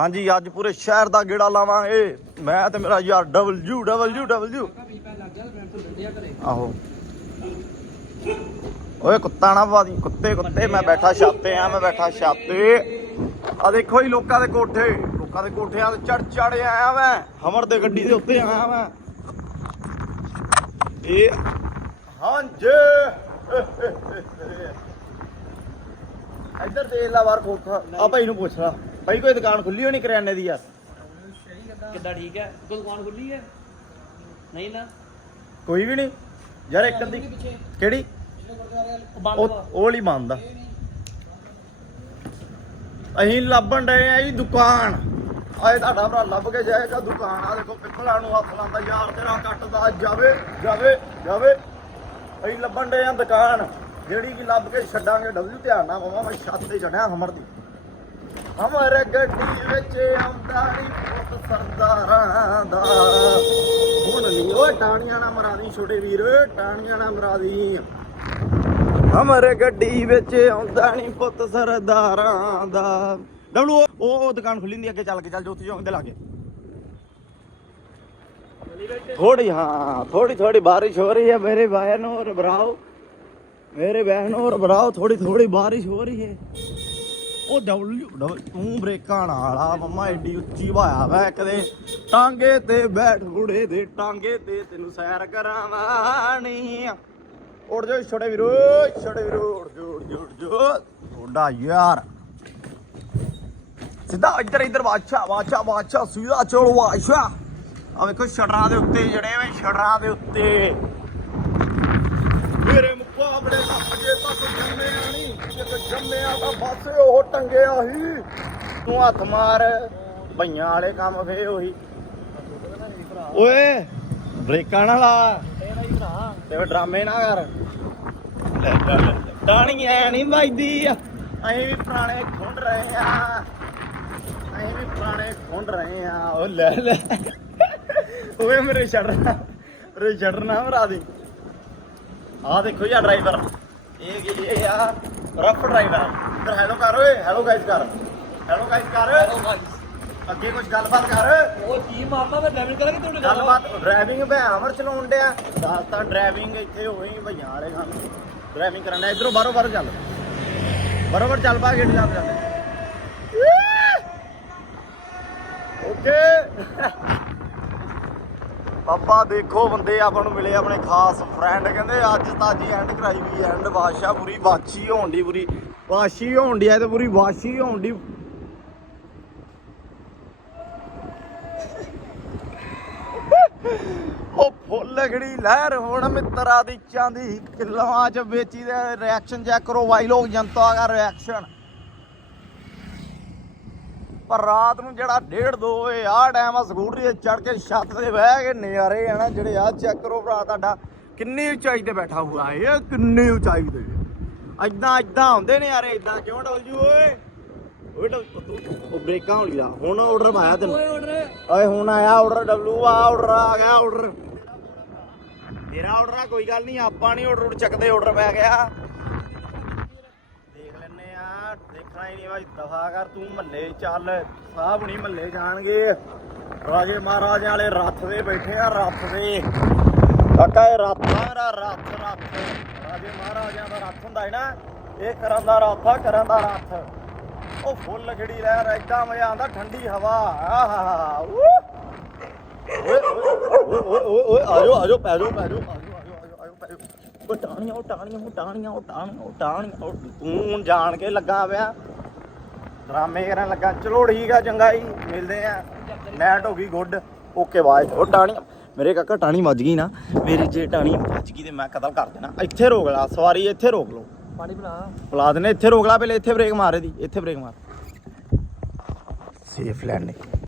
ਹਾਂਜੀ, ਅੱਜ ਪੂਰੇ ਸ਼ਹਿਰ ਦਾ ਗੇੜਾ ਲਾਵਾਂਗੇ। ਮੈਂ ਤੇ ਮੇਰਾ ਯਾਰ ਡਬਲਯੂ ਡਬਲਯੂ ਡਬਲਯੂ ਆਹੋ। ਓਏ, ਕੁੱਤਾ ਨਾ ਬਾਦੀ ਕੁੱਤੇ ਕੁੱਤੇ, ਮੈਂ ਬੈਠਾ ਛਾਤੇ ਆ, ਮੈਂ ਬੈਠਾ ਛਾਤੇ। ਆ ਦੇਖੋ ਹੀ ਲੋਕਾਂ ਦੇ ਕੋਠੇ। ਲੋਕਾਂ ਦੇ ਕੋਠਿਆਂ ਤੇ ਚੜ ਚੜ ਆਇਆ ਮੈਂ। ਹਮਰ ਦੇ ਗੱਡੀ ਦੇ ਉੱਤੇ ਆਇਆ ਮੈਂ। ਇਹ, ਹਾਂਜੀ। ਇੱਧਰ ਦੇਖ ਲਾ ਬਾਹਰ ਕੋਠਾ। ਆ ਭਾਈ ਨੂੰ ਪੁੱਛ ਲਾ। ਭਾਈ ਕੋਈ ਦੁਕਾਨ ਖੁੱਲੀ ਹੋਣੀ ਕਰਿਆਨੇ ਦੀ ਯਾਰ ਕਿੱਦਾਂ ਠੀਕ ਹੈ? ਕੋਈ ਦੁਕਾਨ ਖੁੱਲੀ ਹੈ? ਨਹੀਂ ਨਾ। ਕੋਈ ਵੀ ਨਹੀਂ। ਯਾਰ ਇੱਕ ਅੱਧੀ ਕਿਹੜੀ? ਉਹ ਉਹ ਵਾ। ਉਹ ਵਾਲੀ ਮੰਨਦਾ ਅਸੀਂ ਲੱਭਣ ਡਏ ਆ ਜੀ ਦੁਕਾਨ। ਆਏ ਤੁਹਾਡਾ ਭਰਾ ਲੱਭ ਕੇ ਜਾਏਗਾ ਦੁਕਾਨ ਆ। ਦੇਖੋ ਪਿੱਪਲਾਂ ਨੂੰ ਹੱਥ ਲਾਉਂਦਾ ਯਾਰ ਤੇਰਾ ਕੱਟਦਾ ਜਾਵੇ ਜਾਵੇ ਜਾਵੇ। ਅਸੀਂ ਲੱਭਣ ਡਏ ਆ ਦੁਕਾਨ। ਜਿਹੜੀ ਕਿ ਲੱਭ ਕੇ ਛੱਡਾਂਗੇ ਡਬਲਯੂ ਧਿਆਨ ਨਾਲ ਮਮਾ ਮੈਂ ਛੱਤ ਤੇ ਚੜਿਆ ਹਮਰ ਦੀ ਅਮਰ ਗੱਡੀ ਵਿੱਚ ਆਉਂਦਾ ਨਹੀਂ ਪੁੱਤ ਸਰਦਾਰਾਂ ਦਾ। ਹੁਣ ਨਹੀਂ ਓ ਟਾਣੀਆਂ ਨਾ ਮਰਾਦੀ ਛੋਟੇ ਵੀਰ ਟਾਣੀਆਂ ਨਾ ਮਰਾਦੀ ਅਮਰ ਗੱਡੀ ਵਿੱਚ ਆਉਂਦਾ ਨਹੀਂ ਪੁੱਤ ਸਰਦਾਰਾਂ ਦਾ। ਡਬਲੂ, ਉਹ ਦੁਕਾਨ ਖੁੱਲੀ ਨਹੀਂ ਅੱਗੇ ਚੱਲ ਕੇ ਚੱਲ ਜੋਤੀ ਚੌਂਕ ਦੇ ਲਾਗੇ। ਥੋੜੀ ਹਾਂ ਥੋੜੀ ਥੋੜੀ ਬਾਰਿਸ਼ ਹੋ ਰਹੀ ਹੈ, ਮੇਰੇ ਭਾਈ ਨੂੰ ਔਰ ਭਰਾਓ। ਮੇਰੇ ਬਹਿਨੋਂ ਔਰ ਭਰਾਓ ਥੋੜੀ ਥੋੜੀ ਬਾਰਿਸ਼ ਹੋ ਰਹੀ ਹੈ। ਉਹ ਡਬਲਯੂ ਤੂੰ ਬ੍ਰੇਕਾਂ ਨਾਲ ਮੰਮਾ, ਏਡੀ ਉੱਚੀ ਵਾਇਆ ਵਾ ਕਦੇ ਟਾਂਗੇ ਤੇ ਬੈਠ ਬੁੜੇ ਦੇ, ਟਾਂਗੇ ਤੇ ਤੈਨੂੰ ਸੈਰ ਕਰਾਵਾਣੀ ਉੜ ਜਾ ਛੋੜੇ ਵੀਰੋ ਛੋੜੇ ਵੀਰੋ ਉੜ ਜੋ ਉੜ ਜੋ ਉੜ ਜੋ ਥੋੜਾ ਯਾਰ। ਸਿੱਧਾ ਇੱਧਰ ਇੱਧਰ ਬਾਦਸ਼ਾ ਬਾਦਸ਼ਾ ਬਾਦਸ਼ਾ ਸਿੱਧਾ ਚੋਲ ਬਾਦਸ਼ਾ ਆ ਵੇਖੋ, ਸ਼ਟਰਾਂ ਦੇ ਉੱਤੇ ਜਿਹੜੇ ਵੇ ਸ਼ਟਰਾਂ ਦੇ ਉੱਤੇ। ਮੇਰੇ ਮੁਕਾਬਲੇ ਲੱਗ ਜੇ ਤੱਕ ਜੰਮਿਆ ਨਹੀਂ ਜੇ ਜੰਮਿਆ ਤਾਂ ਬਸ ਉਹ ਟੰਗਿਆ ਹੀ। ਤੂੰ ਹੱਥ ਮਾਰ, ਭਈਆਂ ਵਾਲੇ ਕੰਮ ਫੇ ਉਹੀ। ਓਏ, ਬ੍ਰੇਕਾਂ ਨਾ ਲਾ। ਤੇ ਡਰਾਮੇ ਨਾ ਕਰ। ਟਾਣੀ ਐ ਨਹੀਂ ਵੱਜਦੀ। ਅਸੀਂ ਵੀ ਪੁਰਾਣੇ ਖੁੰਡ ਰਹੇ ਆ। ਅਸੀਂ ਵੀ ਪੁਰਾਣੇ ਖੁੰਡ ਰਹੇ ਆ। ਉਹ ਲੈ ਲੈ। ਓਏ, ਮੇਰੇ ਛੱਡਣਾ ਮੇਰੇ ਛੱਡਣਾ ਮਰਾ ਦੇ। ਆ ਦੇਖੋ ਯਾ ਡਰਾਈਵਰ ਇਹ ਕੀ ਇਹ ਆ? ਰਫ ਡਰਾਈਵਰ ਇਧਰ ਹੈਲੋ ਕਰ ਓਏ ਹੈਲੋ ਗਾਇਸ ਕਰ। ਹੈਲੋ ਗਾਇਸ ਕਰ। ਅੱਗੇ ਕੁਝ ਗੱਲਬਾਤ ਕਰ। ਉਹ ਕੀ ਮਾਰਦਾ ਮੈਂ ਡਰਾਈਵਿੰਗ ਕਰਾਂਗੇ ਤੁਹਾਡੇ ਨਾਲ ਗੱਲਬਾਤ ਡਰਾਈਵਿੰਗ ਮੈਂ ਅਮਰ ਚਲਾਉਣ ਡਿਆ। ਦੱਸ ਤਾਂ ਡਰਾਈਵਿੰਗ ਇੱਥੇ ਹੋਈ ਭਈਆਂ ਵਾਲੇ ਕੰਮ ਡਰਾਈਵਿੰਗ ਕਰਨ ਡਿਆ। ਇਧਰੋਂ ਬਾਹਰੋਂ ਬਾਹਰੋਂ ਚੱਲ। ਬਰੋਬਰ ਚੱਲ ਪਾ ਗੇਟ ਜਾਂਦੇ ਓਕੇ ਪਾਪਾ ਦੇਖੋ ਬੰਦੇ ਆਪਾਂ ਨੂੰ ਮਿਲੇ ਆਪਣੇ ਖਾਸ ਫਰੈਂਡ ਕਹਿੰਦੇ, ਅੱਜ ਤਾਜੀ ਐਂਡ ਕਰਾਈ ਵੀ ਐਂਡ ਬਾਦਸ਼ਾਹ ਪੂਰੀ ਬਾਛੀ ਹੋਣ ਦੀ ਪੂਰੀ। ਬਾਛੀ ਹੋਣ ਦੀ ਐ ਤੇ ਪੂਰੀ ਬਾਛੀ ਹੋਣ ਦੀ ਉਹ ਫੁੱਲ ਖੜੀ ਲਹਿਰ ਹੁਣ ਮਿੱਤਰਾਂ ਦੀ ਚਾਂਦੀ ਕਿੱਲਾਂ ਚ ਵੇਚੀ ਦੇ ਰਿਐਕਸ਼ਨ ਚੈੱਕ ਕਰੋ ਵਾਈ ਲੋਕ ਜਨਤਾ ਦਾ ਰਿਐਕਸ਼ਨ ਪਰ ਰਾਤ ਨੂੰ ਜਿਹੜਾ 1.5 2 ਏ ਆਹ ਟਾਈਮ ਆ ਸਕੂਟਰੀ ਤੇ ਚੜ ਕੇ ਛੱਤ ਤੇ ਬਹਿ ਕੇ ਨਜ਼ਾਰੇ ਆ ਨਾ ਜਿਹੜੇ ਆ ਚੈੱਕ ਕਰੋ ਭਰਾ ਤੁਹਾਡਾ ਕਿੰਨੀ ਉਚਾਈ ਤੇ ਬੈਠਾ ਹੋਇਆ ਇਹ ਕਿੰਨੀ ਉਚਾਈ ਤੇ। ਐਦਾਂ ਐਦਾਂ ਹੁੰਦੇ ਨੇ ਯਾਰੇ ਐਦਾਂ ਕਿਉਂ ਡੋਲ ਜੂ ਓਏ? ਓਏ ਡੋਲ ਉਹ ਬ੍ਰੇਕਾਂ ਹੋਣੀ ਦਾ ਹੁਣ ਆਰਡਰ ਪਾਇਆ ਤੈਨੂੰ। ਓਏ ਆਰਡਰ ਓਏ ਹੁਣ ਆਇਆ ਆਰਡਰ ਡਬਲੂ ਆ ਆਰਡਰ ਆ ਗਿਆ ਆਰਡਰ ਤੇਰਾ ਆਰਡਰ ਆ ਕੋਈ ਗੱਲ ਨਹੀਂ ਆਪਾਂ ਨਹੀਂ ਆਰਡਰ ਚੱਕਦੇ ਆਰਡਰ ਪੈ ਗਿਆ। ਦੇਖਣਾ ਹੀ ਨਹੀਂ ਬਾਈ, ਦਫਾ ਕਰ ਤੂੰ, ਮੱਲੇ ਚੱਲ। ਸਾਹਬ ਨਹੀਂ ਮੱਲੇ ਜਾਣਗੇ। ਰਾਜੇ ਮਹਾਰਾਜਿਆਂ ਵਾਲੇ ਰੱਥ ਦੇ ਬੈਠੇ ਆ, ਰੱਥ ਦੇ ਕਾਕਾ, ਇਹ ਰੱਥ ਆ ਰੱਥ ਰੱਥ। ਰਾਜੇ ਮਹਾਰਾਜਿਆਂ ਦਾ ਰੱਥ ਹੁੰਦਾ ਹੈ ਨਾ, ਇਹ ਕਰਨ ਦਾ ਰੱਥ ਆ ਕਰਨ ਦਾ ਰੱਥ। ਉਹ ਫੁੱਲ ਖੜੀ ਲੈ ਐਡਾ ਮਜ਼ਾ ਆਉਂਦਾ, ਠੰਡੀ ਹਵਾ। ਆਹਾ। ਓਏ ਓਏ ਓਏ ਓਏ ਆਜੋ ਆਜੋ ਪੈ ਜਾਓ ਆਜੋ ਆਜੋ ਆਜੋ ਆਜੋ ਪੈ ਜਾਓ ਉਹ ਟਾਣੀਆਂ ਉਹ ਟਾਣੀਆਂ ਉਹ ਟਾਣੀਆਂ ਉਹ ਟਾਣੀਆਂ ਉਹ ਟਾਣੀਆਂ ਉਹ ਤੂੰ ਹੁਣ ਜਾਣ ਕੇ ਲੱਗਾ ਪਿਆ। ਡਰਾਮੇ ਕਰਨ ਲੱਗਾ। ਚਲੋ ਠੀਕ ਆ ਚੰਗਾ ਜੀ। ਮਿਲਦੇ ਆ। ਨੈਟ ਹੋ ਗਈ ਗੁੱਡ। ਓਕੇ ਬਾਏ ਉਹ ਟਾਣੀਆਂ ਮੇਰੇ ਕਾਕਾ ਟਾਣੀ ਵੱਜ ਗਈ ਨਾ। ਮੇਰੀ ਜੇ ਟਾਣੀ ਵੱਜ ਗਈ ਤੇ ਮੈਂ ਕਤਲ ਕਰ ਦੇਣਾ। ਇੱਥੇ ਰੋਕ ਲਾ। ਸਵਾਰੀ ਇੱਥੇ ਰੋਕ ਲਓ। ਪਾਣੀ ਬਣਾ ਇੱਥੇ ਰੋਕ ਲਾ। ਪਹਿਲੇ ਇੱਥੇ ਬ੍ਰੇਕ ਮਾਰੇ ਦੀ ਇੱਥੇ ਬ੍ਰੇਕ ਮਾਰ। Safe landing